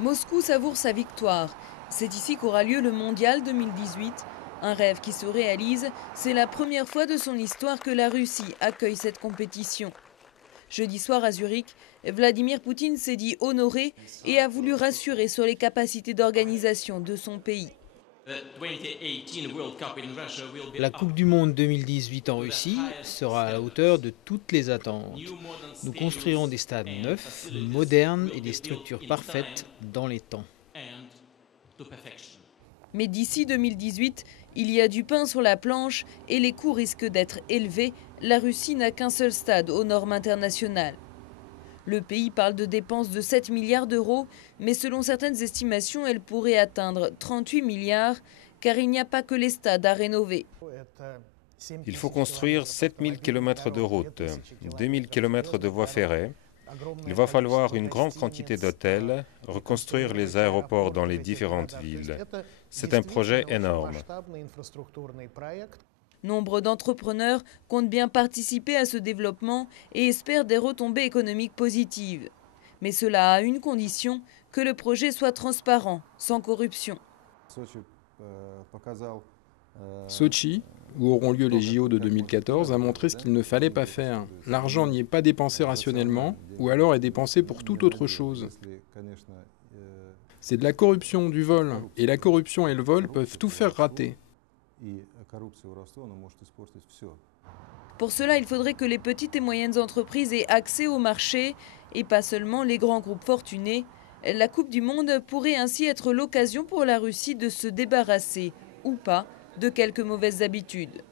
Moscou savoure sa victoire. C'est ici qu'aura lieu le Mondial 2018. Un rêve qui se réalise, c'est la première fois de son histoire que la Russie accueille cette compétition. Jeudi soir à Zurich, Vladimir Poutine s'est dit honoré et a voulu rassurer sur les capacités d'organisation de son pays. La Coupe du Monde 2018 en Russie sera à la hauteur de toutes les attentes. Nous construirons des stades neufs, modernes et des structures parfaites dans les temps. Mais d'ici 2018, il y a du pain sur la planche et les coûts risquent d'être élevés. La Russie n'a qu'un seul stade aux normes internationales. Le pays parle de dépenses de 7 milliards d'euros, mais selon certaines estimations, elles pourraient atteindre 38 milliards, car il n'y a pas que les stades à rénover. Il faut construire 7000 km de routes, 2000 km de voies ferrées. Il va falloir une grande quantité d'hôtels, reconstruire les aéroports dans les différentes villes. C'est un projet énorme. Nombre d'entrepreneurs comptent bien participer à ce développement et espèrent des retombées économiques positives. Mais cela a une condition, que le projet soit transparent, sans corruption. Sotchi, où auront lieu les JO de 2014, a montré ce qu'il ne fallait pas faire. L'argent n'y est pas dépensé rationnellement, ou alors est dépensé pour toute autre chose. C'est de la corruption, du vol. Et la corruption et le vol peuvent tout faire rater. Pour cela, il faudrait que les petites et moyennes entreprises aient accès au marché et pas seulement les grands groupes fortunés. La Coupe du Monde pourrait ainsi être l'occasion pour la Russie de se débarrasser, ou pas, de quelques mauvaises habitudes.